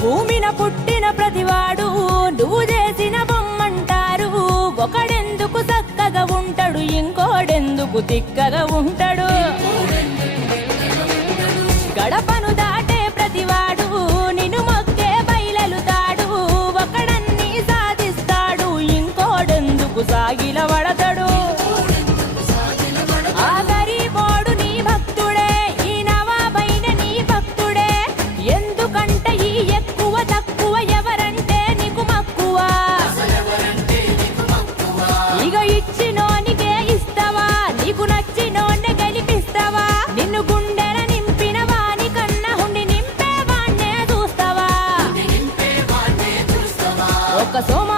భూమిన పుట్టిన ప్రతివాడు నువ్వు చేసిన బొమ్మంటారు. ఒకడెందుకు చక్కగా ఉంటాడు, ఇంకోడెందుకు తిక్కగా ఉంటాడు. గడపను దాటే ప్రతివాడు నిన్ను మొక్కే బయలుతాడు. ఒకడన్ని సాధిస్తాడు, ఇంకోడెందుకు సాగిల పడతాడు. ఆ గరీబోడు నీ భక్తుడే, ఈ నవాబైన నీ భక్తుడే. ఎందుకంటే ఈ ఎక్కువ తక్కువ ఎవరంటే నీకు మక్కువ. ఇక ఇచ్చినోనికే ఇస్తావా, నీకు నచ్చినోన్నే గెలిపిస్తావా. నిన్ను గుండెల నింపిన వాని కన్నా హుండి నింపే వాణ్ణే చూస్తావా. ఒక సోమ